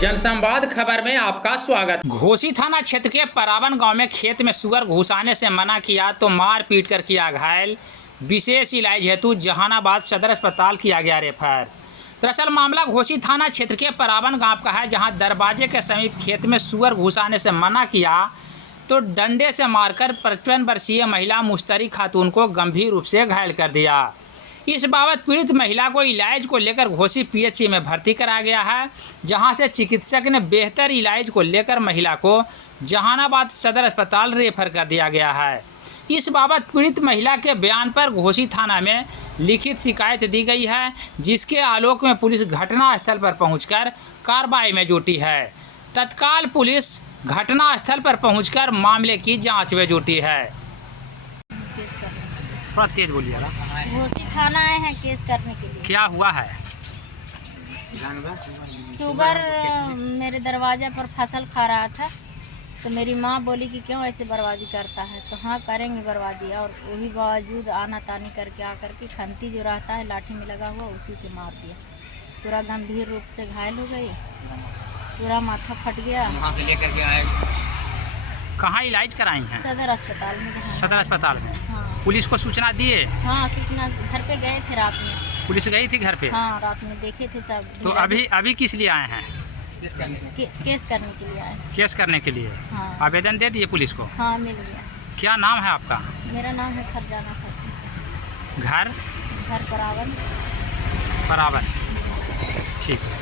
जनसंवाद खबर में आपका स्वागत। घोसी थाना क्षेत्र के परावन गांव में खेत में सुअर घुसाने से मना किया तो मार पीट कर किया घायल। विशेष इलाज हेतु जहानाबाद सदर अस्पताल किया गया रेफर। दरअसल मामला घोसी थाना क्षेत्र के परावन गांव का है, जहां दरवाजे के समीप खेत में सुअर घुसाने से मना किया तो डंडे से मारकर 55 वर्षीय महिला मुश्तरी खातून को गंभीर रूप से घायल कर दिया। इस बाबत पीड़ित महिला को इलाज को लेकर घोसी पीएचसी में भर्ती करा गया है, जहां से चिकित्सक ने बेहतर इलाज को लेकर महिला को जहानाबाद सदर अस्पताल रेफर कर दिया गया है। इस बाबत पीड़ित महिला के बयान पर घोसी थाना में लिखित शिकायत दी गई है, जिसके आलोक में पुलिस घटनास्थल पर पहुंचकर कार्रवाई में जुटी है। तत्काल पुलिस घटनास्थल पर पहुंचकर मामले की जांच में जुटी है। थोड़ा तेज बोलिए। घोसी थाना आए हैं केस करने के लिए। क्या हुआ है? शुगर मेरे दरवाजे पर फसल खा रहा था, तो मेरी माँ बोली कि क्यों ऐसे बर्बादी करता है, तो हाँ करेंगे बर्बादी। और वही बावजूद आना तानी करके आकर के खंती जो रहता है लाठी में लगा हुआ उसी से मार दिया। पूरा गंभीर रूप से घायल हो गई, पूरा माथा फट गया। वहाँ से लेकर के आए। कहाँ इलाज कराई हैं? सदर अस्पताल में। सदर अस्पताल में। हाँ। पुलिस को सूचना दिए? हाँ सूचना, घर पे गए थे रात में। पुलिस गई थी घर पे? हाँ रात में देखे थे सब। तो अभी किस लिए आए हैं? केस करने के लिए आए। केस करने के लिए? हाँ। आवेदन दे दिए पुलिस को? हाँ मिल गया। क्या नाम है आपका? मेरा नाम है फरजाना खातून। घर परावन। बराबर। ठीक है।